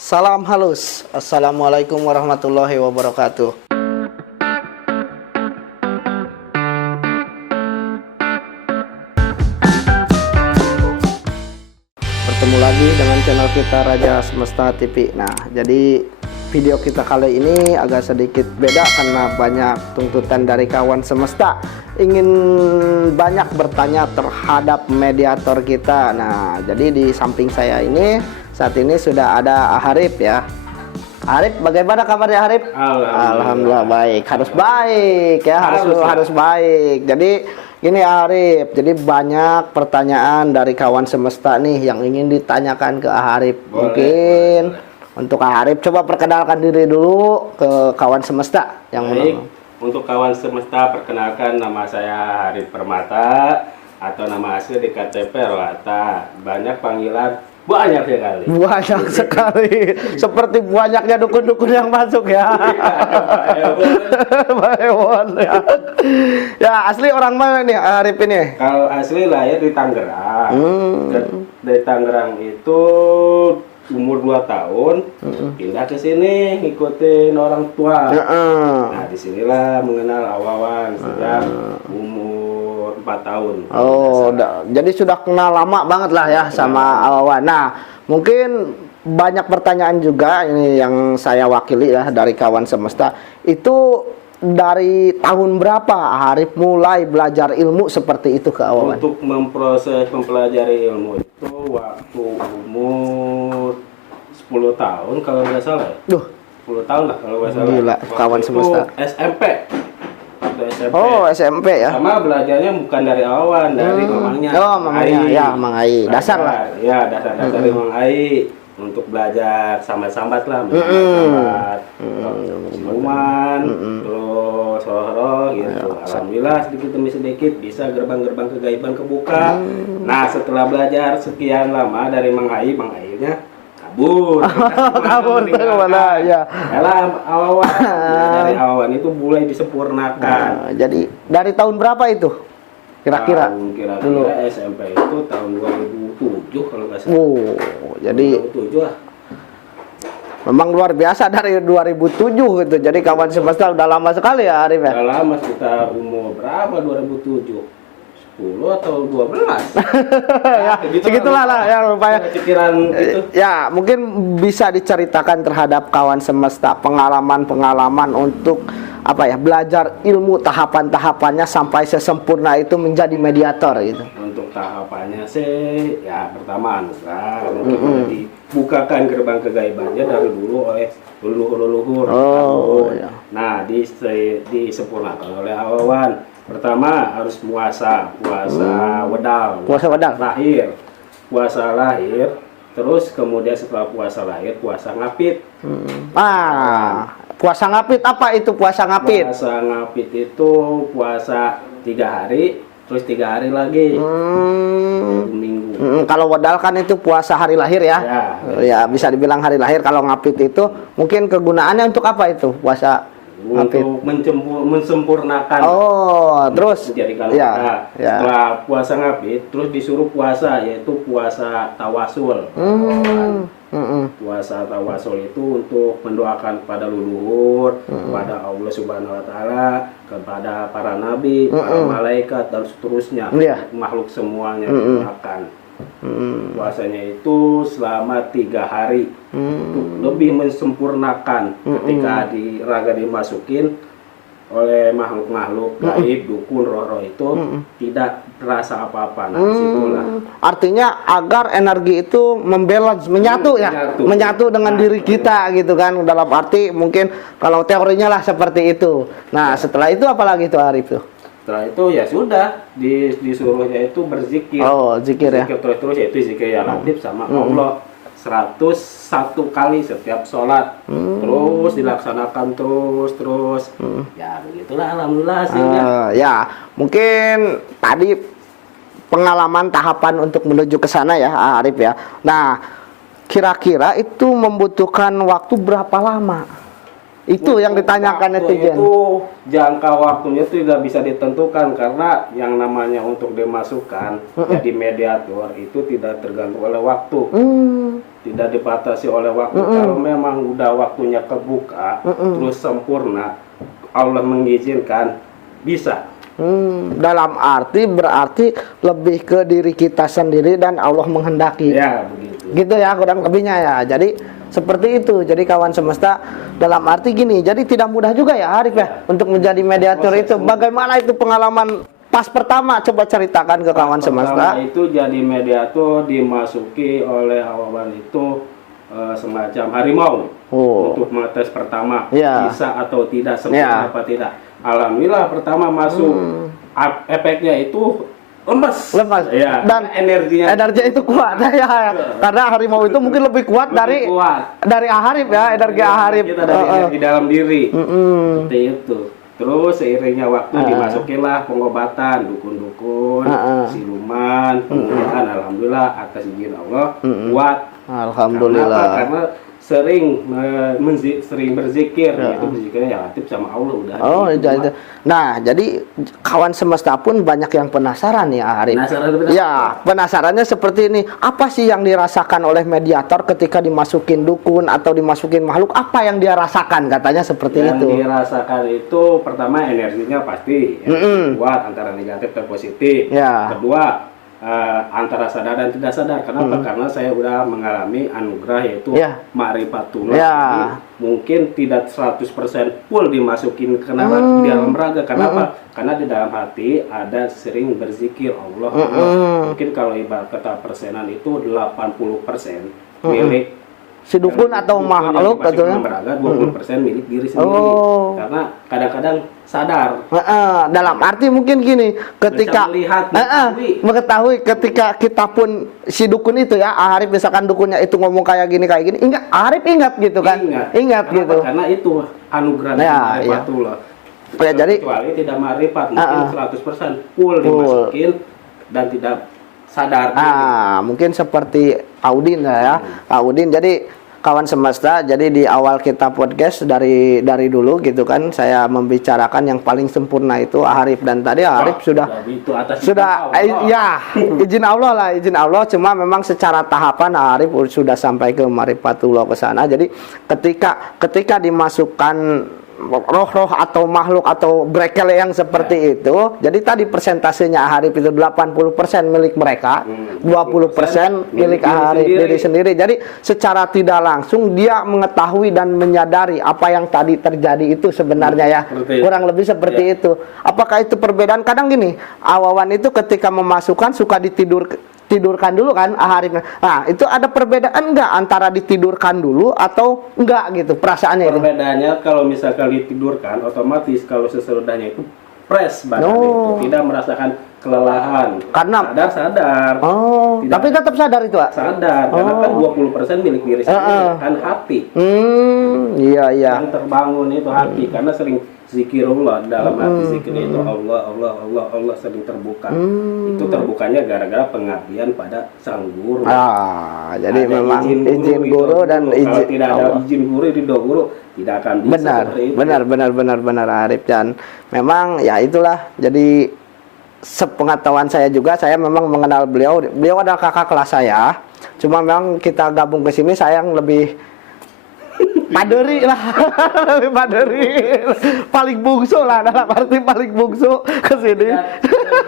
Salam halus. Assalamualaikum warahmatullahi wabarakatuh. Bertemu lagi dengan channel kita Raja Semesta TV. Nah, jadi video kita kali ini agak sedikit beda karena banyak tuntutan dari kawan semesta ingin banyak bertanya terhadap mediator kita. Nah, jadi di samping saya ini saat ini sudah ada Arif ya. Arif, bagaimana kabarnya Arif? Alhamdulillah baik. Harus baik ya, harus baik. Jadi gini Arif, jadi banyak pertanyaan dari kawan semesta nih yang ingin ditanyakan ke Arif. Mungkin untuk Arif coba perkenalkan diri dulu ke kawan semesta yang baik. Untuk kawan semesta, perkenalkan nama saya Arif Permata atau nama asli di KTP Rohata. Banyak panggilan, banyak sekali. Banyak sekali. Seperti banyaknya dukun-dukun yang masuk ya. Baewon ya. Ya, asli orang mana nih Arif ini? Kalau asli lahir di Tangerang. Dari Tangerang itu umur 2 tahun, pindah ke sini ngikutin orang tua. Nah, disinilah mengenal Awawan sejak umur 4 tahun. Oh, jadi sudah kenal lama banget lah ya sama Awawan. Nah, mungkin banyak pertanyaan juga ini yang saya wakili ya dari kawan semesta. Itu dari tahun berapa Arif mulai belajar ilmu seperti itu ke Awawan? Untuk mempelajari ilmu itu waktu umur 10 tahun kalau nggak salah. 10 tahun lah kalau nggak salah. Gila, kawan semesta. SMP. Waktu SMP. Oh, SMP ya. Sama belajarnya bukan dari Awawan, dari mamangnya. Oh, mamangnya. Ya, Mang Ai. Dasar lah. Ya, dasar-dasar dari Mang Ai. Untuk belajar sambat-sambat lah, sambat, ciuman, terus horo gitu. Alhamdulillah sedikit demi sedikit bisa gerbang-gerbang kegaiban kebuka. Nah, setelah belajar sekian lama dari Mang Ai-nya kabur. Kabur ke mana ya? Dalam Awawan, dari Awawan itu mulai disempurnakan. Jadi dari tahun berapa itu? Kira-kira dulu SMP itu tahun 2007 kalau nggak salah. Jadi 2007 lah. Memang luar biasa dari 2007 gitu. Jadi kawan semesta udah lama sekali ya Arif ya. Udah lama, kita umur berapa 2007? 10 atau 12. Ya, gitu segitulah lah ya rupanya. Pikiran itu. Ya, mungkin bisa diceritakan terhadap kawan semesta pengalaman-pengalaman untuk apa ya, belajar ilmu tahapan-tahapannya sampai sesempurna itu menjadi mediator gitu. Untuk tahapannya sih ya pertama anugerah, dibukakan gerbang kegaibannya dari dulu oleh leluhur. Ya. Nah, disempurnakan oleh Awawan. Pertama harus puasa wedal. Puasa wedal. Puasa lahir. Terus kemudian setelah puasa lahir, puasa ngapit. Puasa ngapit apa itu puasa ngapit? Puasa ngapit itu puasa 3 hari, terus 3 hari lagi. Minggu. Kalau wedal kan itu puasa hari lahir ya. Ya, bisa dibilang hari lahir. Kalau ngapit itu mungkin kegunaannya untuk apa itu puasa? Untuk mensempurnakan. Terus jadi kalau setelah puasa ngapit terus disuruh puasa, yaitu puasa tawasul. Puasa tawasul itu untuk mendoakan kepada leluhur, kepada Allah Subhanahu wa taala, kepada para nabi, para malaikat dan seterusnya, makhluk semuanya didoakan. Puasanya itu selama 3 hari untuk lebih mensempurnakan. Ketika raga dimasukin oleh makhluk-makhluk gaib, dukun, roh-roh itu tidak terasa apa-apa. Nah, disitulah. Artinya agar energi itu membalance, menyatu dengan diri kita gitu kan. Dalam arti mungkin kalau teorinya lah seperti itu. Nah, setelah itu apalagi tuh Arif tuh? Setelah itu ya sudah disuruhnya itu berzikir. Zikir ya. Terus yaitu zikir ya latif sama Allah 101 kali setiap sholat. Terus dilaksanakan terus. Ya begitulah, alhamdulillah hasilnya. Ya, mungkin tadi pengalaman tahapan untuk menuju ke sana ya Arif ya. Nah, kira-kira itu membutuhkan waktu berapa lama? Itu yang ditanyakan waktu netizen. itu jangka waktunya itu tidak bisa ditentukan karena yang namanya untuk dimasukkan jadi mediator itu tidak tergantung oleh waktu, tidak dibatasi oleh waktu. Kalau memang udah waktunya kebuka terus sempurna, Allah mengizinkan, bisa. Dalam arti berarti lebih ke diri kita sendiri dan Allah menghendaki. Ya begitu. Gitu ya kurang lebihnya ya. Jadi seperti itu. Jadi kawan semesta dalam arti gini. Jadi tidak mudah juga ya Arif ya untuk menjadi mediator itu. Bagaimana itu pengalaman pas pertama? Coba ceritakan ke kawan semesta. Pertama itu jadi mediator dimasuki oleh awawan itu semacam harimau untuk mengetes pertama bisa atau tidak, sempurna apa tidak. Alhamdulillah pertama masuk efeknya itu lemas ya, dan energinya itu kuat ya. Karena harimau itu mungkin lebih kuat dari Aharif ya, energi Aharif. Kita dari energi dalam diri seperti itu. Terus seiringnya waktu dimasukilah pengobatan, dukun-dukun, siluman, kemudian alhamdulillah atas izin Allah kuat. Alhamdulillah. Karena sering berzikir, itu berzikirnya ya aktif sama Allah udah. Nah, jadi kawan semesta pun banyak yang penasaran ya Arif. Penasarannya seperti ini. Apa sih yang dirasakan oleh mediator ketika dimasukin dukun atau dimasukin makhluk? Apa yang dia rasakan? Katanya seperti itu. Yang dirasakan itu pertama energinya pasti kuat antara negatif dan positif. Kedua antara sadar dan tidak sadar. Kenapa? Karena saya udah mengalami anugerah yaitu ma'rifatullah. Mungkin tidak 100% full dimasukin ke dalam raga. Kenapa? Karena di dalam hati ada sering berzikir Allah. Mungkin kalau ibarat kata persenan itu 80% milik si dukun atau makhluk katanya. 20% milik diri sendiri. Karena kadang-kadang sadar. Dalam arti mungkin gini, ketika mengetahui ketika kita pun si dukun itu ya, Arif misalkan dukunnya itu ngomong kayak gini, ingat Arif ingat gitu kan? Ingat gitu. Karena itu anugerah ma'rifatullah. Jadi kecuali tidak ma'rifat mungkin 100% full dimasukin dan tidak sadar. Mungkin seperti Audin ya. Audin, jadi kawan semesta, jadi di awal kita podcast dari dulu gitu kan, saya membicarakan yang paling sempurna itu Arif, dan tadi Arif sudah izin Allah lah, izin Allah. Cuma memang secara tahapan Arif sudah sampai ke ma'rifatullah ke sana. Jadi ketika dimasukkan roh-roh atau makhluk atau brekel yang seperti itu, jadi tadi persentasenya Aharif itu 80% milik mereka, 20% milik Aharif diri sendiri. Jadi secara tidak langsung dia mengetahui dan menyadari apa yang tadi terjadi itu sebenarnya ya, kurang lebih seperti itu. Apakah itu perbedaan? Kadang gini, awawan itu ketika memasukkan suka tidurkan dulu kan Aharif. Nah, itu ada perbedaan enggak antara ditidurkan dulu atau enggak gitu perasaannya itu? Perbedaannya kalau misalkan ditidurkan, otomatis kalau sesudahnya itu fresh badan itu, tidak merasakan kelelahan. Karena sadar. Tapi tetap sadar itu, Pak? Sadar, karena kan 20% milik diri sendiri, kan hati. Iya. Yang terbangun itu hati, karena sering zikirullah, dalam hati zikir itu Allah sering terbuka. Itu terbukanya gara-gara pengabdian pada sang guru. Jadi ada memang izin guru dan izin. Kalau tidak ada izin guru, ridho guru, tidak akan bisa. Benar Arif. Dan memang ya itulah, jadi sepengetahuan saya juga, saya memang mengenal beliau adalah kakak kelas saya. Cuma memang kita gabung ke sini, saya yang lebih paderi lah, paling bungsu lah, dalam arti paling bungsu ke sini.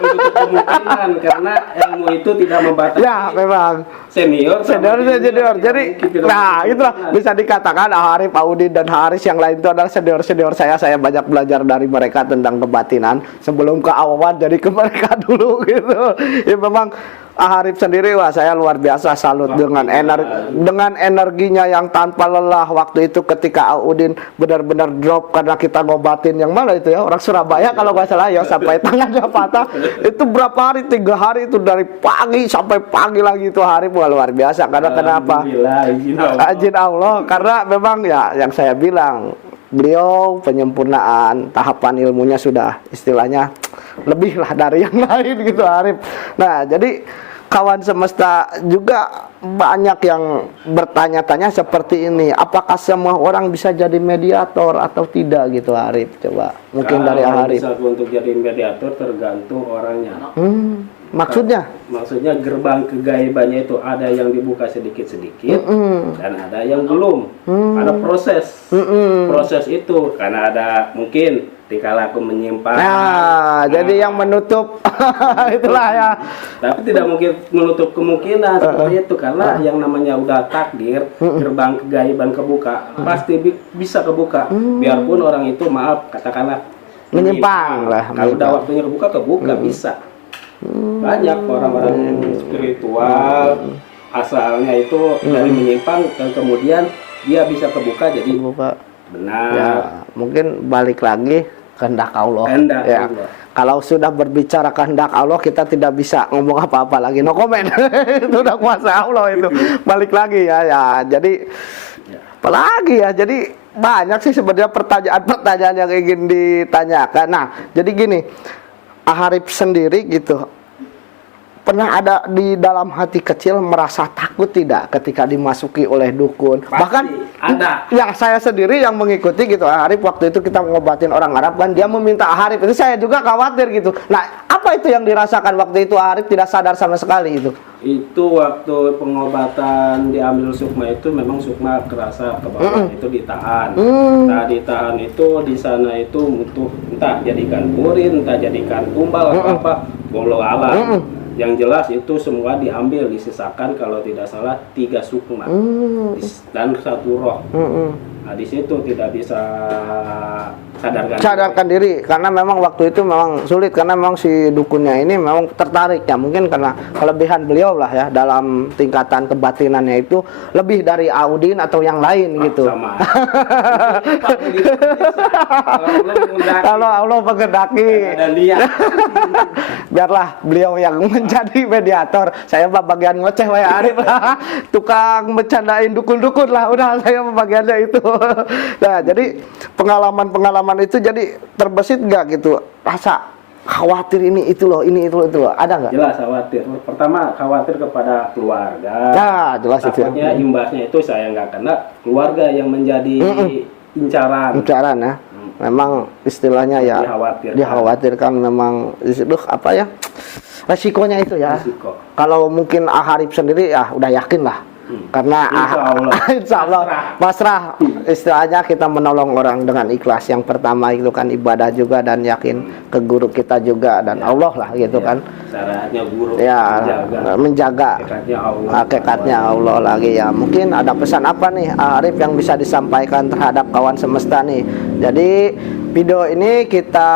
Kemungkinan karena ilmu itu tidak membatasi. Ya, memang senior. Jadi, nah itulah bisa dikatakan Aharif, Audin dan Haris yang lain itu adalah senior saya. Saya banyak belajar dari mereka tentang kebatinan sebelum ke awawan, jadi ke mereka dulu gitu. Ya memang Aharif sendiri, wah saya luar biasa salut dengan energinya yang tanpa lelah. Waktu itu ketika Audin benar-benar drop karena kita ngobatin yang mana itu ya, orang Surabaya kalau nggak salah ya, sampai tangannya patah. Itu berapa hari? 3 hari itu, dari pagi sampai pagi lagi itu Aharif. Wah luar biasa. Karena kenapa? Izin Allah. Karena memang ya yang saya bilang, beliau penyempurnaan tahapan ilmunya sudah istilahnya lebih lah dari yang lain gitu Arif. Nah jadi kawan semesta juga banyak yang bertanya-tanya seperti ini, apakah semua orang bisa jadi mediator atau tidak gitu Arif? Coba mungkin dari Arif. Untuk jadi mediator tergantung orangnya. Maksudnya? Maksudnya gerbang kegaibannya itu ada yang dibuka sedikit-sedikit dan ada yang belum. Ada proses. Proses itu karena ada mungkin dikala aku menyimpang. Nah, jadi yang menutup itulah ya. Tapi tidak mungkin menutup kemungkinan seperti itu karena yang namanya udah takdir, gerbang kegaiban kebuka, pasti bisa kebuka. Biarpun orang itu maaf katakanlah menyimpang lah. Kalau udah waktunya kebuka bisa. Banyak orang-orang spiritual asalnya itu dari menyimpang dan kemudian dia bisa kebuka jadi benar. Ya, mungkin balik lagi kehendak Allah. Ya. Allah. Kalau sudah berbicara kehendak Allah, kita tidak bisa ngomong apa-apa lagi. No comment. Itu udah kuasa Allah itu. Balik lagi ya. Jadi apalagi ya. Jadi banyak sih sebenarnya pertanyaan-pertanyaan yang ingin ditanyakan. Nah, jadi gini. Arif sendiri gitu, pernah ada di dalam hati kecil merasa takut tidak ketika dimasuki oleh dukun? Pasti, bahkan ada. Yang saya sendiri yang mengikuti gitu, Arif waktu itu kita ngobatin orang Arab kan, dia meminta Arif, itu saya juga khawatir gitu. Nah, apa itu yang dirasakan waktu itu Arif tidak sadar sama sekali itu? Itu waktu pengobatan diambil sukma itu memang sukma kerasa ke bawah itu ditahan. Nah, ditahan itu di sana itu untuk entah jadikan urin, entah jadikan tumbal atau apa, bolo alam. Yang jelas itu semua diambil, disisakan kalau tidak salah 3 sukma dan 1 roh. Nah, di situ tidak bisa sadarkan diri karena memang waktu itu memang sulit karena memang si dukunnya ini memang tertarik ya, mungkin karena kelebihan beliau lah ya dalam tingkatan kebatinannya itu lebih dari Audin atau yang lain gitu. Sama. Kalau Allah mengendaki biarlah beliau yang menjadi mediator, saya bagian ngoceh wae Arif lah, tukang bercandain dukun-dukun lah, udah saya bagiannya itu. Nah, jadi pengalaman itu jadi terbesit nggak gitu rasa khawatir ini itu loh, ada nggak? Jelas khawatir. Pertama khawatir kepada keluarga. Nah, jelas itu. Takutnya imbasnya itu saya nggak kena, keluarga yang menjadi incaran ya. Memang istilahnya ya dikhawatirkan memang itu apa ya, resikonya itu ya. Kalau mungkin Arif sendiri ya udah yakin lah. Karena insya Allah pasrah, istilahnya kita menolong orang dengan ikhlas. Yang pertama itu kan ibadah juga dan yakin ke guru kita juga dan Allah lah gitu kan. Caranya guru menjaga hakikatnya Allah lagi ya. Mungkin ada pesan apa nih Arif yang bisa disampaikan terhadap kawan semesta nih. Jadi video ini kita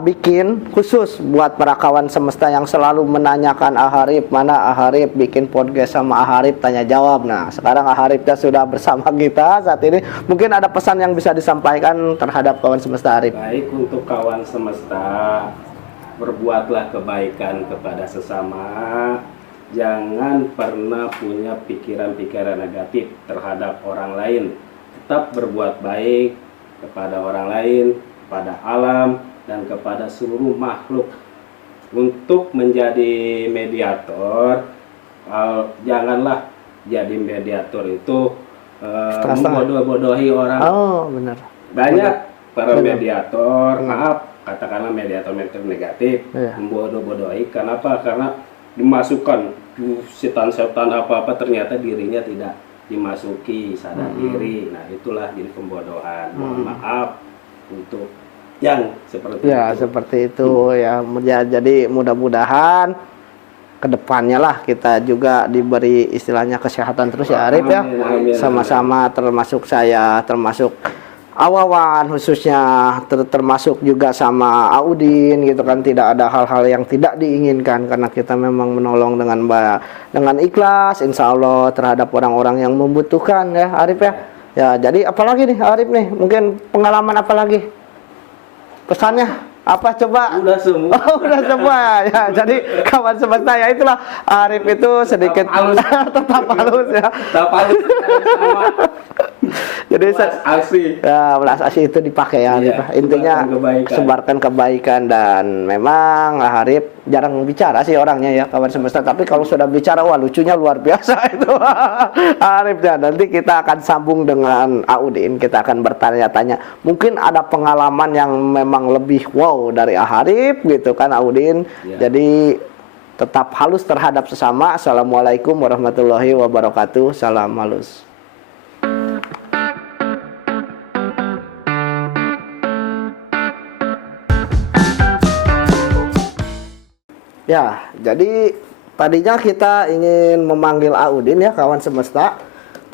bikin khusus buat para kawan semesta yang selalu menanyakan Arif, mana Arif bikin podcast sama Arif tanya jawab. Nah, sekarang Arifnya sudah bersama kita saat ini. Mungkin ada pesan yang bisa disampaikan terhadap kawan semesta Arif. Baik, untuk kawan semesta, berbuatlah kebaikan kepada sesama. Jangan pernah punya pikiran-pikiran negatif terhadap orang lain. Tetap berbuat baik kepada orang lain, kepada alam, dan kepada seluruh makhluk. Untuk menjadi mediator, janganlah jadi mediator itu membodoh-bodohi orang. Oh, benar. Banyak para mediator, maaf, katakanlah mediator negatif, membodoh-bodohi. Kenapa? Karena dimasukkan setan-setan apa-apa, ternyata dirinya tidak dimasuki sadar diri. Nah, itulah jadi pembodohan. Mohon maaf untuk yang seperti itu. Seperti itu ya. Jadi mudah-mudahan kedepannya lah kita juga diberi istilahnya kesehatan terus ya Arif ya. Sama-sama, termasuk saya, termasuk Awawan khususnya, termasuk juga sama Audin gitu kan. Tidak ada hal-hal yang tidak diinginkan karena kita memang menolong dengan ikhlas insya Allah terhadap orang-orang yang membutuhkan ya Arif ya. Ya, jadi apalagi nih Arif nih, mungkin pengalaman apa lagi? Pesannya apa coba? Udah semua. Udah semua ya. Jadi kawan semesta ya itulah, Arif itu sedikit tetap halus ya. Jadi asih. ya, belas asih itu dipakai ya. Iya, Intinya sebarkan kebaikan. Dan memang Harip jarang bicara sih orangnya ya, kawan semesta. Tapi kalau sudah bicara, wah lucunya luar biasa itu Haripnya. Nanti kita akan sambung dengan Audin. Kita akan bertanya-tanya. Mungkin ada pengalaman yang memang lebih wow dari Harip gitu kan Audin. Iya. Jadi tetap halus terhadap sesama. Assalamualaikum warahmatullahi wabarakatuh. Salam halus. Ya, jadi tadinya kita ingin memanggil Audin ya, kawan semesta.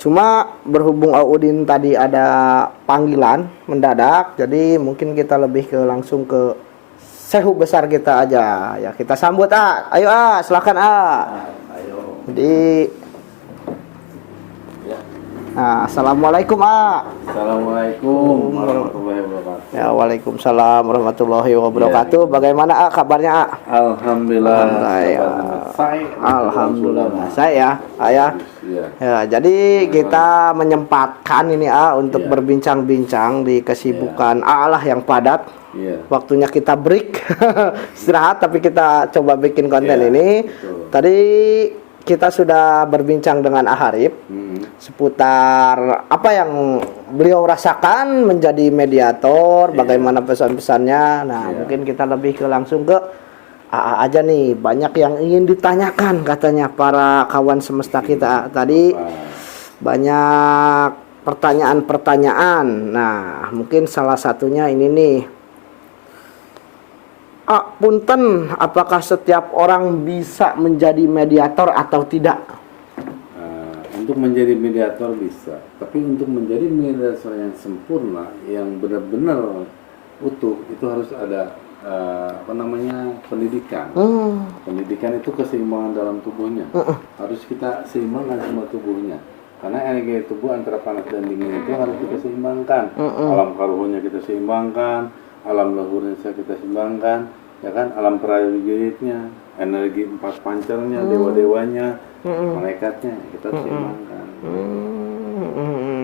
Cuma berhubung Audin tadi ada panggilan mendadak, jadi mungkin kita lebih ke langsung ke sehu besar kita aja. Ya, kita sambut Ayo silakan Ayo. Jadi nah, assalamualaikum Assalamualaikum warahmatullahi wabarakatuh. Ya, waalaikumsalam warahmatullahi wabarakatuh. Bagaimana kabarnya Alhamdulillah. Alhamdulillah saya ya. Ya, jadi kita menyempatkan ini untuk berbincang-bincang di kesibukan lah yang padat. Waktunya kita break istirahat, tapi kita coba bikin konten ini. Betul. Tadi kita sudah berbincang dengan Harip seputar apa yang beliau rasakan menjadi mediator, bagaimana pesan-pesannya. Nah, mungkin kita lebih ke langsung ke aja nih. Banyak yang ingin ditanyakan katanya para kawan semesta kita. Tadi banyak pertanyaan-pertanyaan. Nah, mungkin salah satunya ini nih. Punten, apakah setiap orang bisa menjadi mediator atau tidak? Untuk menjadi mediator bisa, tapi untuk menjadi mediator yang sempurna, yang benar-benar utuh, itu harus ada pendidikan. Pendidikan itu keseimbangan dalam tubuhnya. Harus kita seimbangkan semua tubuhnya. Karena energi tubuh antara panas dan dingin itu harus kita seimbangkan. Alam karuhnya kita seimbangkan, alam lehernya kita seimbangkan, ya kan, alam prajuritnya, energi empat pancernya, dewa-dewanya, malaikatnya kita seimbangkan.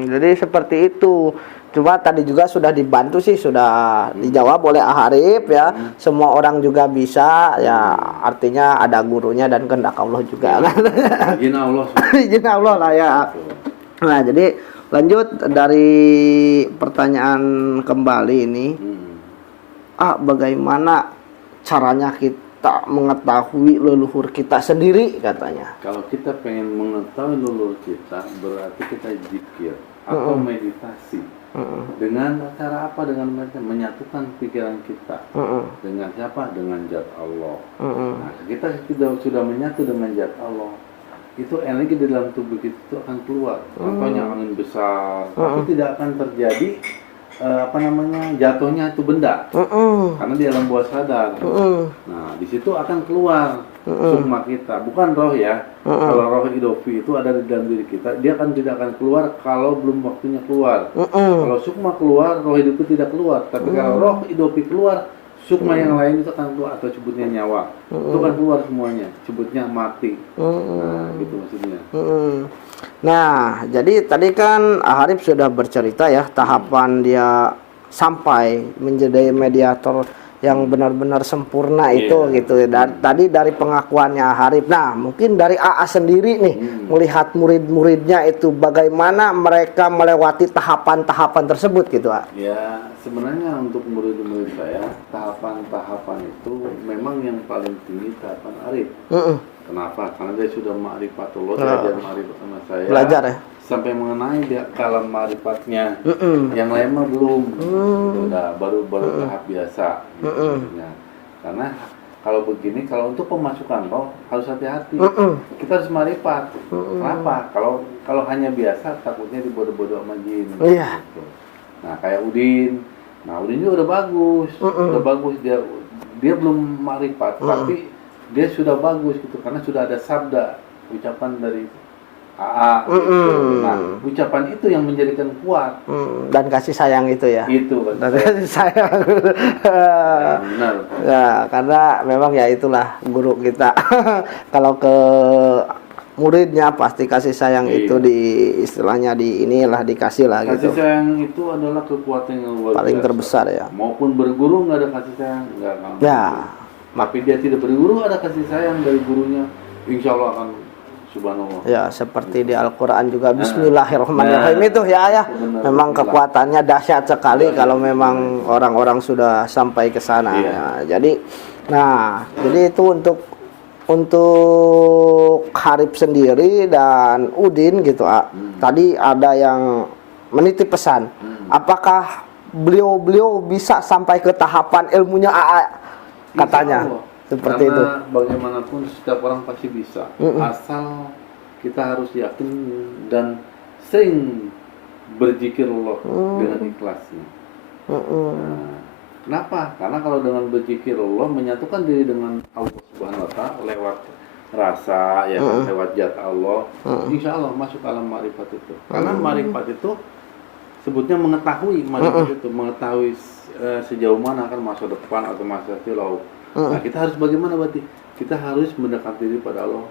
Jadi seperti itu. Cuma tadi juga sudah dibantu sih, sudah dijawab oleh Harip ya. Semua orang juga bisa ya, artinya ada gurunya dan kehendak Allah juga kan. Izin Allah. Izin Allah lah ya. Nah, jadi lanjut dari pertanyaan kembali ini. Bagaimana caranya kita mengetahui leluhur kita sendiri katanya? Kalau kita pengen mengetahui leluhur kita, berarti kita zikir atau meditasi. Dengan cara apa? Dengan menyatukan pikiran kita dengan siapa? Dengan zat Allah. Nah, kita sudah menyatu dengan zat Allah, itu energi di dalam tubuh kita itu akan keluar. Contohnya angin besar, tapi tidak akan terjadi jatuhnya itu benda, karena di alam bawah sadar. Nah, di situ akan keluar sukma kita, bukan roh ya. Kalau roh idopi itu ada di dalam diri kita, dia tidak akan keluar kalau belum waktunya keluar. Kalau sukma keluar, roh idopi tidak keluar. Tapi kalau roh idopi keluar, sukma yang lain itu akan keluar, atau sebutnya nyawa, itu akan keluar semuanya, sebutnya mati. Nah, gitu maksudnya. Nah, jadi tadi kan Harip sudah bercerita ya tahapan dia sampai menjadi mediator yang benar-benar sempurna itu gitu. Dan tadi dari pengakuannya Harip. Nah, mungkin dari AA sendiri nih melihat murid-muridnya itu bagaimana mereka melewati tahapan-tahapan tersebut gitu, Ya, sebenarnya untuk murid-murid saya, tahapan-tahapan itu memang yang paling tinggi tahapan Arif. Kenapa? Karena dia sudah ma'rifatullah, belajar ma'rifat sama saya. Belajar ya? Sampai mengenai dia kalam ma'rifatnya. Yang lain mah belum. Udah baru tahap biasa. Gitu, karena kalau begini, kalau untuk pemasukan roh harus hati-hati. Kita harus ma'rifat. Kenapa? Kalau hanya biasa, takutnya dibodoh-bodoh sama jin. Gitu. Nah, kayak Udin. Nah, Udin juga udah bagus. Udah bagus, dia belum ma'rifat, tapi dia sudah bagus gitu, karena sudah ada sabda ucapan dari AA gitu. Nah, ucapan itu yang menjadikan kuat. Dan kasih sayang itu ya. Itu dan kasih sayang. Ya, benar. Ya, karena memang ya itulah guru kita. Kalau ke muridnya pasti kasih sayang itu di istilahnya di inilah dikasih lah Kasih gitu. sayang itu adalah kekuatan yang luar Paling biasa. terbesar ya. Maupun berguru nggak ada kasih sayang, nggak akan. Ya. Tapi dia tidak berguru ada kasih sayang dari gurunya, insya Allah akan subhanallah. Ya, seperti di Al-Qur'an juga Bismillahirrahmanirrahim itu ya. Benar, Memang benar. kekuatannya dahsyat sekali kalau memang orang-orang sudah sampai ke sana. Iya. Ya, jadi itu untuk Harip sendiri dan Udin gitu. Tadi ada yang menitip pesan. Apakah beliau bisa sampai ke tahapan ilmunya AA katanya? Insya Allah. Seperti Karena itu. bagaimanapun setiap orang pasti bisa, asal kita harus yakin dan sering berzikirullah dengan ikhlasnya. Nah, kenapa? Karena kalau dengan berzikirullah menyatukan diri dengan Allah Subhanahu Wa Taala lewat rasa, ya kan, lewat zat Allah, insya Allah masuk alam marifat itu. Karena marifat itu sebutnya mengetahui, marifat itu mengetahui sejauh mana akan masa depan atau masa silau. Nah, kita harus bagaimana berarti? Kita harus mendekati diri pada Allah.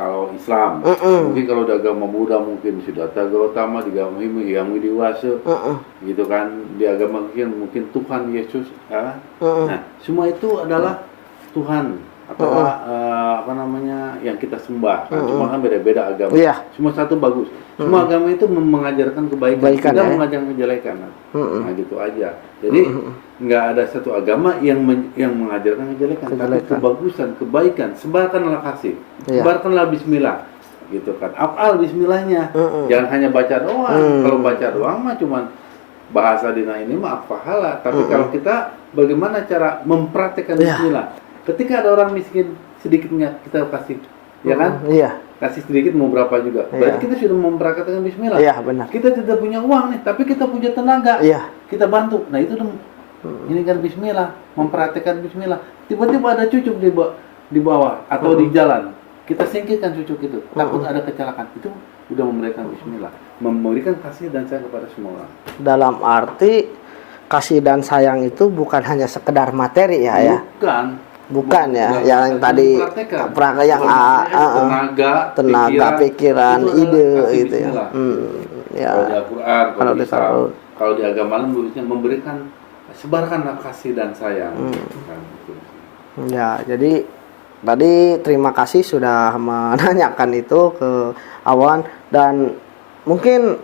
Kalau Islam, mungkin kalau di agama Buddha mungkin Siddhartha Gautama, di agama Hindu yang dewasa, gitu kan. Di agama mungkin Tuhan Yesus, ya. Nah, semua itu adalah Tuhan atau apa namanya yang kita sembah. Nah, cuma kan beda-beda agama. Iya. Semua satu bagus. Semua agama itu mengajarkan kebaikan, tidak ya. mengajarkan kejelekan. Nah, gitu aja. Jadi nggak ada satu agama yang mengajarkan kejelekan, tapi kebagusan, kebaikan. Sebarkanlah kasih, sebarkanlah Bismillah, gitu kan. Afal Bismillahnya, jangan hanya baca doang. Kalau baca doang mah cuman bahasa dina ini mah pahala. Tapi kalau kita bagaimana cara mempraktekkan Bismillah? Ketika ada orang miskin sedikitnya kita kasih, ya kan? Iya. Kasih sedikit mau berapa juga. Berarti kita sudah mempraktekkan Bismillah. Iya, benar. Kita tidak punya uang nih, tapi kita punya tenaga. Iya. Kita bantu. Nah itu ini kan Bismillah, mempraktekkan Bismillah. Tiba-tiba ada cucuk di bawah atau di jalan. Kita singkirkan cucuk itu. Takut ada kecelakaan. Itu udah memberikan Bismillah, memberikan kasih dan sayang kepada semua orang. Dalam arti kasih dan sayang itu bukan hanya sekedar materi ya. Bukan ya, yang tadi yang tenaga, pikiran, ide gitu ya. Ya. Kalau di Al-Quran, kalau di agama lain memberikan, sebarkanlah kasih dan sayang. Ya, jadi tadi terima kasih sudah menanyakan itu ke Awan dan mungkin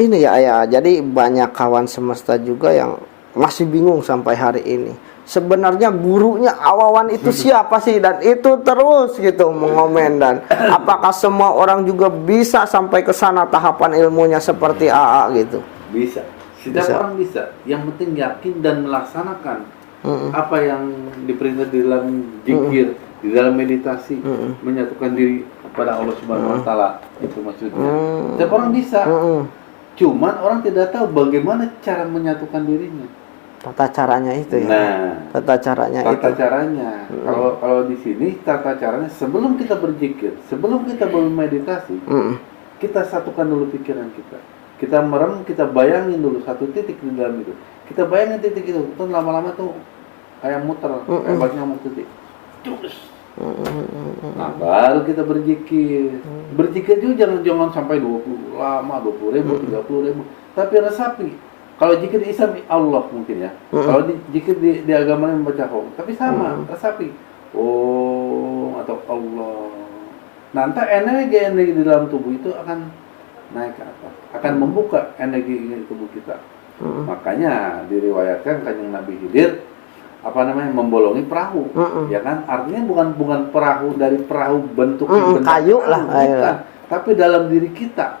ini ya. Jadi banyak kawan semesta juga yang masih bingung sampai hari ini. Sebenarnya gurunya Awawan itu siapa sih, dan itu terus gitu mengomen, dan apakah semua orang juga bisa sampai ke sana tahapan ilmunya seperti AA gitu? Bisa. Setiap orang bisa. Yang penting yakin dan melaksanakan apa yang diperintah di dalam zikir, di dalam meditasi, menyatukan diri kepada Allah Subhanahu Wa Taala. Itu maksudnya. Setiap orang bisa. Cuman orang tidak tahu bagaimana cara menyatukan dirinya. Tata caranya itu ya. Nah, tata caranya. Kalau di sini tata caranya sebelum kita berzikir, sebelum kita bermeditasi, kita satukan dulu pikiran kita. Kita merem, kita bayangin dulu satu titik di dalam itu. Kita bayangin titik itu, terus lama-lama tuh kayak muter, kayak banyak mau titik. Terus. Nah, baru kita berzikir. Berzikir juga jangan sampai 20 lama, 20.000, 30.000, tapi resapi. Kalau zikir Islam Allah mungkin ya. Kalau zikir di agama yang membaca Om, tapi sama, resapi. Oh, atau Allah. Nanti energi di dalam tubuh itu akan naik ke atas, akan membuka energi ini tubuh kita. Makanya diriwayatkan Kanjeng Nabi Khidir membolongi perahu, ya kan? Artinya bukan perahu dari perahu bentuk kayu lah, bukan, tapi dalam diri kita.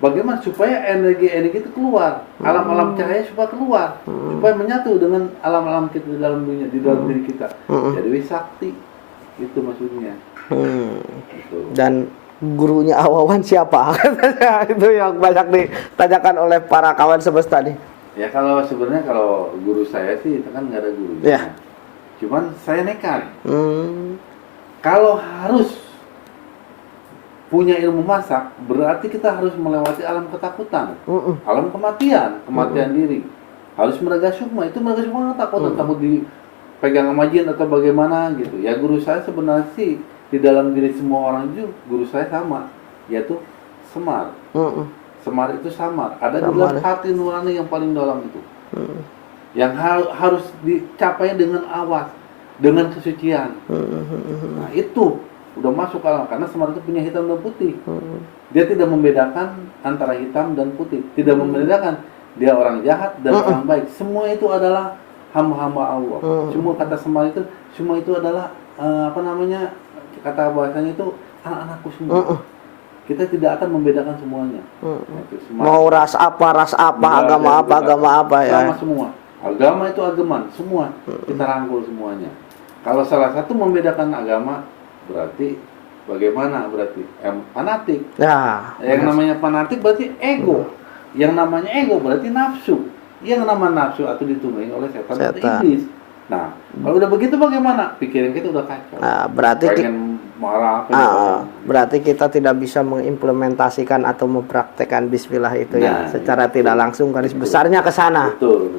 Bagaimana supaya energi itu keluar, alam-alam cahaya supaya keluar, supaya menyatu dengan alam-alam kita di dalam dunia, di dalam diri kita. Jadi sakti, itu maksudnya. Gitu. Dan gurunya Awawan siapa? Itu yang banyak ditanyakan oleh para kawan semesta nih. Ya kalau guru saya sih itu kan nggak ada gurunya. Ya. Cuman saya nekat. Kalau harus punya ilmu masak, berarti kita harus melewati alam ketakutan, alam kematian diri. Harus merega sukma, itu merega sukma takut dipegang sama jin atau bagaimana gitu. Ya guru saya sebenarnya sih di dalam diri semua orang itu guru saya sama, yaitu semar. Semar itu samar. Ada di dalam hati nurani yang paling dalam itu. Yang harus dicapai dengan awas, dengan kesucian. Nah itu udah masuk alam, karena semar itu punya hitam dan putih. Dia tidak membedakan antara hitam dan putih, tidak membedakan dia orang jahat dan orang baik. Semua itu adalah hamba-hamba Allah. Semua kata semar itu, semua itu adalah kata bahasanya itu anak-anakku semua. Kita tidak akan membedakan semuanya. Mau ras apa, agama apa ya. Sama semua. Agama itu agaman, semua kita rangkul semuanya. Kalau salah satu membedakan agama, berarti bagaimana? Berarti fanatik. Ya. Yang namanya fanatik berarti ego. Yang namanya ego berarti nafsu. Yang namanya nafsu atau ditunggangi oleh setan atau iblis. Nah, kalau udah begitu bagaimana? Pikiran kita udah kacau. Nah, berarti pengen marah. Berarti kita tidak bisa mengimplementasikan atau mempraktekkan bismillah itu ya, secara tidak langsung, garis besarnya ke sana. Betul.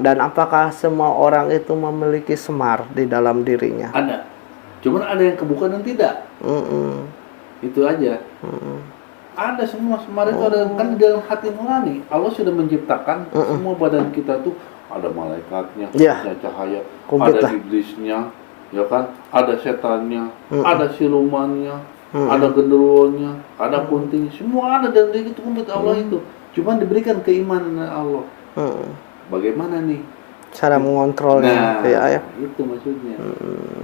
Dan apakah semua orang itu memiliki semar di dalam dirinya? Ada. Cuman ada yang kebuka dan tidak. Itu aja. Ada semua semar itu ada kan di dalam hati nurani. Allah sudah menciptakan semua badan kita tuh ada malaikatnya, ada cahaya, ada iblisnya, ya kan? Ada setannya, ada silumannya, ada genderuwonya, ada kuntinya, semua ada dan itu kumplit Allah itu. Cuman diberikan keimanan Allah. Bagaimana nih cara mengontrolnya? Ya. Itu maksudnya.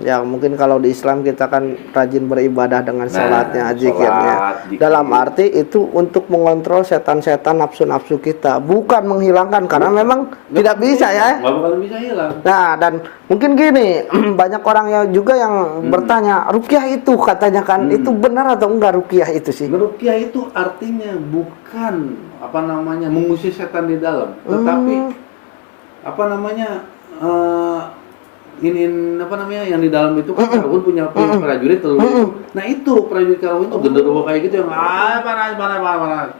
Ya mungkin kalau di Islam kita kan rajin beribadah dengan salatnya, zikirnya. Dalam arti itu untuk mengontrol setan-setan nafsu-nafsu kita, bukan menghilangkan, karena memang tidak bisa ya. Nggak bakal bisa hilang. Nah, dan mungkin gini, banyak orang yang juga yang bertanya, ruqyah itu katanya kan itu benar atau enggak ruqyah itu sih? Ruqyah itu artinya bukan mengusir setan di dalam, tetapi yang di dalam itu kan Karun punya prajurit itu. Nah itu prajurit Karun itu genderuwo kayak gitu yang panas.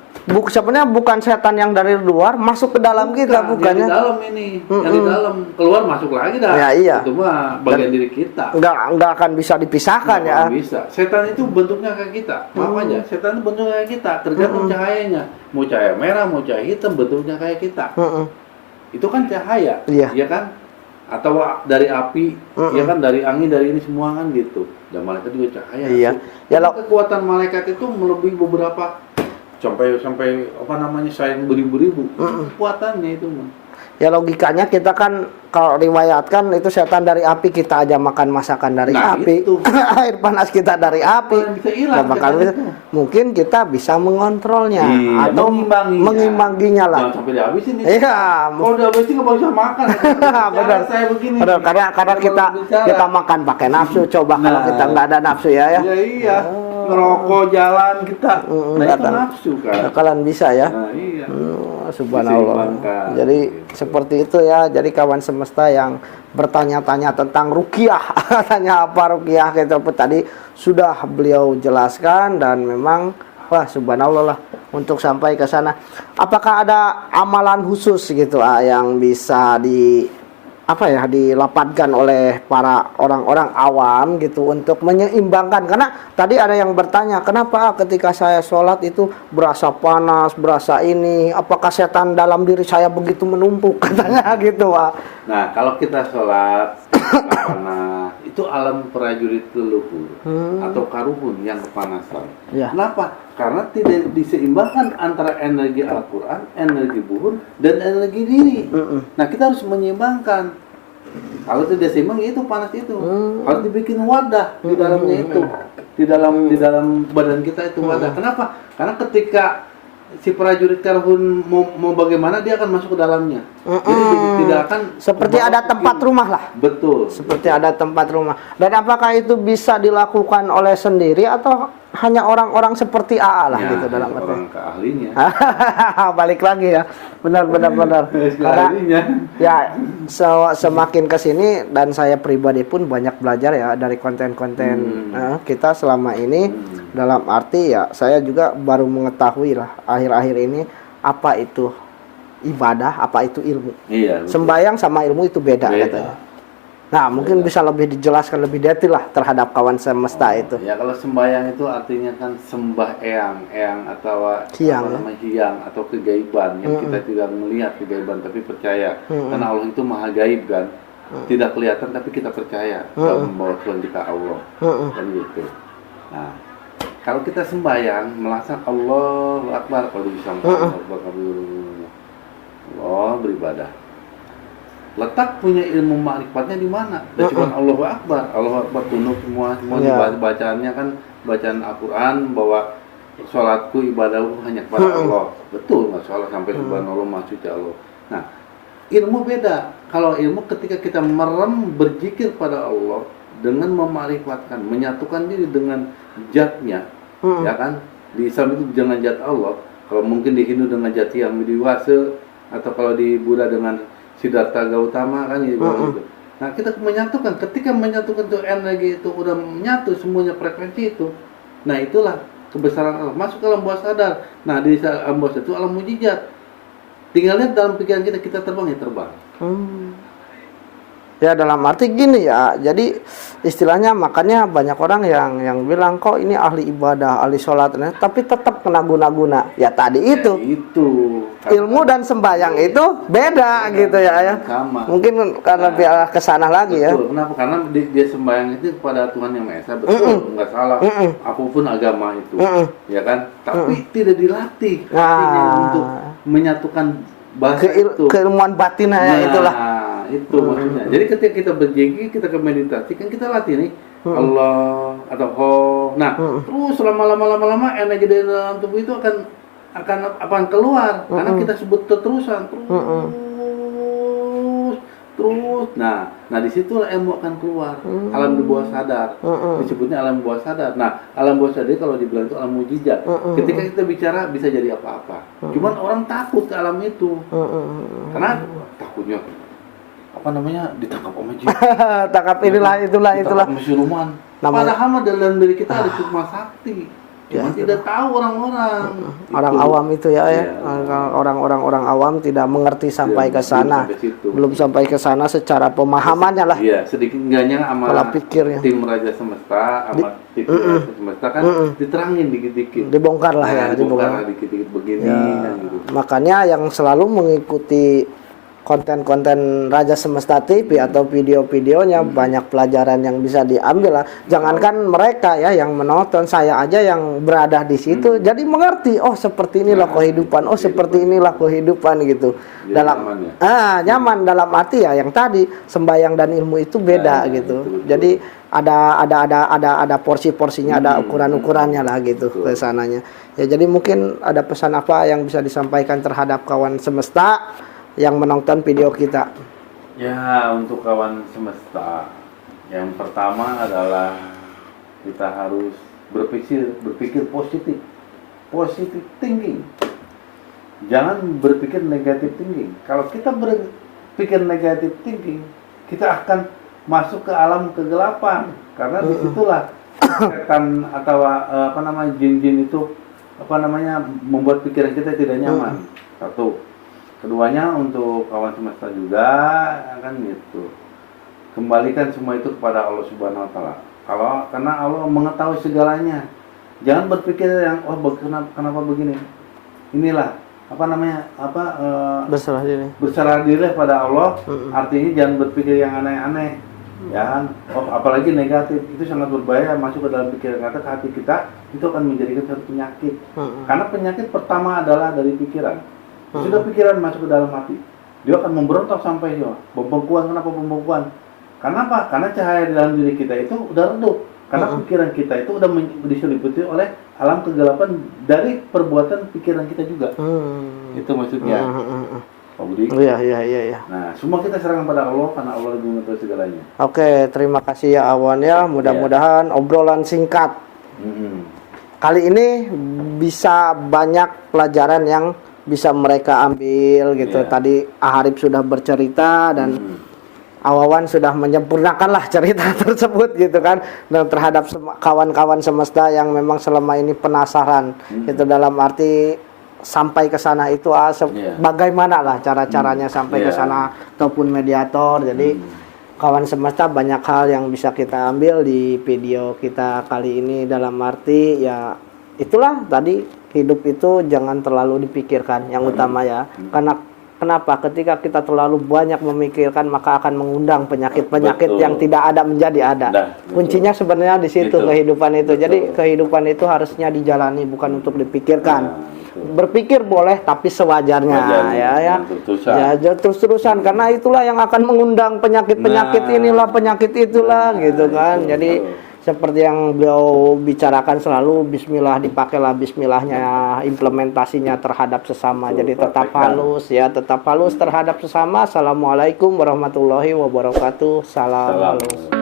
Sebenarnya bukan setan yang dari luar masuk ke dalam kita, bukannya. Yang di dalam ini, yang di dalam keluar masuk lagi dah. Ya, iya. Itu mah bagian diri kita. Enggak akan bisa dipisahkan ya. Bisa. Setan itu bentuknya kayak kita. Maaf aja, setan itu bentuknya kayak kita, tergantung cahayanya. Mau cahaya merah, mau cahaya hitam, bentuknya kayak kita. Itu kan cahaya, ya kan? Atau dari api, ya kan, dari angin, dari ini semua kan gitu. Dan malaikat juga cahaya. Iya. Ya kekuatan malaikat itu melebihi beberapa sampai sayang beribu-ribu. Kekuatannya itu mah. Ya logikanya kita kan kalau riwayatkan itu setan dari api, kita aja makan masakan dari api. Air panas kita dari api. Bisa hilang. Mungkin kita bisa mengontrolnya atau mengimbanginya lah. Jangan sampai dihabisin itu. Iya. Kalau dihabisin nggak bisa makan. Benar. Saya begini. Benar, karena kita makan pakai nafsu. Coba kalau kita nggak ada nafsu ya. Iya. Ngerokok jalan kita. Itu nafsu kan. Kalian bisa ya. Nah, iya. Subhanallah. Jadi seperti itu ya. Jadi kawan semesta yang bertanya-tanya tentang ruqyah, tanya apa ruqyah gitu, tadi sudah beliau jelaskan, dan memang wah subhanallah lah untuk sampai ke sana. Apakah ada amalan khusus gitu yang bisa dilapatkan oleh para orang-orang awam gitu untuk menyeimbangkan? Karena tadi ada yang bertanya, kenapa ketika saya sholat itu berasa panas, berasa ini, apakah setan dalam diri saya begitu menumpuk, katanya gitu Pak. Nah kalau kita sholat panas, itu alam prajurit leluhur atau karuhun yang kepanasan. Kenapa? Karena tidak diseimbangkan antara energi Al-Quran, energi buhur, dan energi diri. Nah kita harus menyeimbangkan. Kalau tidak seimbang itu panas itu. Harus dibikin wadah di dalamnya itu. Di dalam badan kita itu wadah. Kenapa? Karena ketika si prajurit Karhun mau bagaimana, dia akan masuk ke dalamnya. Jadi tidak akan seperti ada tempat rumah lah. Betul. Seperti ada tempat rumah. Dan apakah itu bisa dilakukan oleh sendiri atau hanya orang-orang seperti AA lah gitu dalam arti? Orang keahlinya. Balik lagi ya. Benar. Karena ya semakin kesini, dan saya pribadi pun banyak belajar ya dari konten-konten kita selama ini. Dalam arti ya saya juga baru mengetahui lah akhir-akhir ini apa itu ibadah, apa itu ilmu. Iya, sembahyang sama ilmu itu beda. Katanya. Nah, mungkin bisa lebih dijelaskan lebih detail lah terhadap kawan semesta itu. Ya kalau sembahyang itu artinya kan sembah eyang atau Hiang, apa namanya hiang atau kegaiban yang kita tidak melihat kegaiban tapi percaya. Karena Allah itu maha gaib kan. Tidak kelihatan tapi kita percaya bahwa Tuhan kita Allah. Kan gitu. Nah, kalau kita sembahyang melaksanakan Allahu Akbar kalau bisa Allah beribadah. Letak punya ilmu makrifatnya di mana? Dan cuma Allahu Akbar tunduk semua bacaannya kan bacaan Al-Qur'an bahwa sholatku ibadahku hanya kepada Allah. Betul nggak sholat sampai subhanallah maksudnya Allah. Nah, ilmu beda. Kalau ilmu ketika kita merem berzikir pada Allah dengan memakrifatkan, menyatukan diri dengan zatnya, ya kan? Di Islam itu dengan zat Allah. Kalau mungkin di Hindu dengan zat yang Widiwasa, atau kalau di Buddha dengan Siddhartha Gautama kan gitu. Nah, kita menyatukan, ketika menyatukan itu energi itu udah menyatu semuanya frekuensi itu. Nah, itulah kebesaran Allah. Masuk ke alam bawah sadar. Nah, di alam bawah sadar itu alam mujizat. Tinggal lihat dalam pikiran kita terbang ya terbang. Ya dalam arti gini ya, jadi istilahnya makanya banyak orang yang bilang kok ini ahli ibadah, ahli sholat, tapi tetap kena guna-guna. Ya tadi itu. Ilmu dan sembahyang itu beda gitu ya. Sama. Mungkin karena biar kesana lagi ya. Kenapa? Karena dia sembahyang itu kepada Tuhan yang Maha Esa, betul, nggak salah. Apapun agama itu, ya kan. Tapi tidak dilatih untuk menyatukan bahasa itu. Keilmuan batin ya itulah. Itu maksudnya. Jadi ketika kita berzikir, kita ke meditasi kan kita latih nih Allah atau Ho. Nah, terus lama energi dari dalam tubuh itu akan keluar karena kita sebut terus. Nah disitulah ilmu akan keluar. Alam di bawah sadar disebutnya alam bawah sadar. Nah, alam bawah sadar kalau dibilang itu alam mujizat. Ketika kita bicara bisa jadi apa-apa. Cuman orang takut ke alam itu karena takutnya ditangkap sama jin. Tangkap itulah. Ditangkap siluman. Padahal dalam diri kita ada sukma sakti. Cuma tidak tahu orang-orang. Orang awam itu ya. Orang awam tidak mengerti sampai ke sana. Belum sampai ke sana secara pemahamannya lah. Iya, sedikit enggaknya sama pikirnya. Tim Raja Semesta sama tim Raja Semesta kan diterangin dikit-dikit. Dibongkar lah ya, dibongkar dikit-dikit begini kan gitu. Makanya yang selalu mengikuti konten-konten Raja Semesta TV atau video-videonya banyak pelajaran yang bisa diambil lah. Jangankan mereka ya yang menonton, saya aja yang berada di situ jadi mengerti, oh seperti inilah kehidupan, oh seperti inilah kehidupan gitu. Dalam nyaman dalam arti ya yang tadi sembahyang dan ilmu itu beda gitu. Betul. Jadi ada porsi-porsinya, ada ukuran-ukurannya lah gitu ke sananya. Ya jadi mungkin ada pesan apa yang bisa disampaikan terhadap kawan semesta yang menonton video kita? Ya, untuk kawan semesta, yang pertama adalah kita harus berpikir positif thinking. Jangan berpikir negatif thinking. Kalau kita berpikir negatif thinking, kita akan masuk ke alam kegelapan. Karena disitulah setan atau jin-jin itu membuat pikiran kita tidak nyaman. Satu. Keduanya untuk kawan semesta juga kan gitu. Kembalikan semua itu kepada Allah Subhanahu wa taala. Karena Allah mengetahui segalanya. Jangan berpikir yang kenapa begini. Inilah berserah diri pada Allah. Artinya jangan berpikir yang aneh-aneh. Ya kan? Apalagi negatif itu sangat berbahaya masuk ke dalam pikiran kita, ke hati kita, itu akan menjadikan satu penyakit. Karena penyakit pertama adalah dari pikiran. Sudah pikiran masuk ke dalam hati, dia akan memberontak sampai pembekuan. Kenapa pembekuan? Kenapa? Karena cahaya di dalam diri kita itu udah redup. Karena pikiran kita itu udah diselimuti oleh alam kegelapan dari perbuatan pikiran kita juga. Itu maksudnya. Pak Budi? Iya. Nah, semua kita serahkan pada Allah karena Allah lebih mengetahui segalanya. Oke, terima kasih ya Awan ya. Mudah-mudahan obrolan singkat kali ini bisa banyak pelajaran yang bisa mereka ambil gitu. Tadi Aharib sudah bercerita dan Awawan sudah menyempurnakan lah cerita tersebut gitu kan, dan terhadap kawan-kawan semesta yang memang selama ini penasaran gitu, dalam arti sampai ke sana itu bagaimana lah cara-caranya sampai ke sana ataupun mediator. Jadi kawan semesta, banyak hal yang bisa kita ambil di video kita kali ini, dalam arti ya itulah tadi, hidup itu jangan terlalu dipikirkan yang utama ya. Karena kenapa? Ketika kita terlalu banyak memikirkan, maka akan mengundang penyakit-penyakit yang tidak ada menjadi ada. Kuncinya sebenarnya di situ, kehidupan itu. Jadi kehidupan itu harusnya dijalani, bukan untuk dipikirkan. Berpikir boleh, tapi sewajarnya, ya terus-terusan, karena itulah yang akan mengundang penyakit-penyakit inilah, penyakit itulah, gitu kan. Jadi seperti yang beliau bicarakan selalu, bismillah, dipakailah bismillahnya, implementasinya terhadap sesama. Jadi tetap halus ya, tetap halus terhadap sesama. Assalamualaikum warahmatullahi wabarakatuh. Salam halus.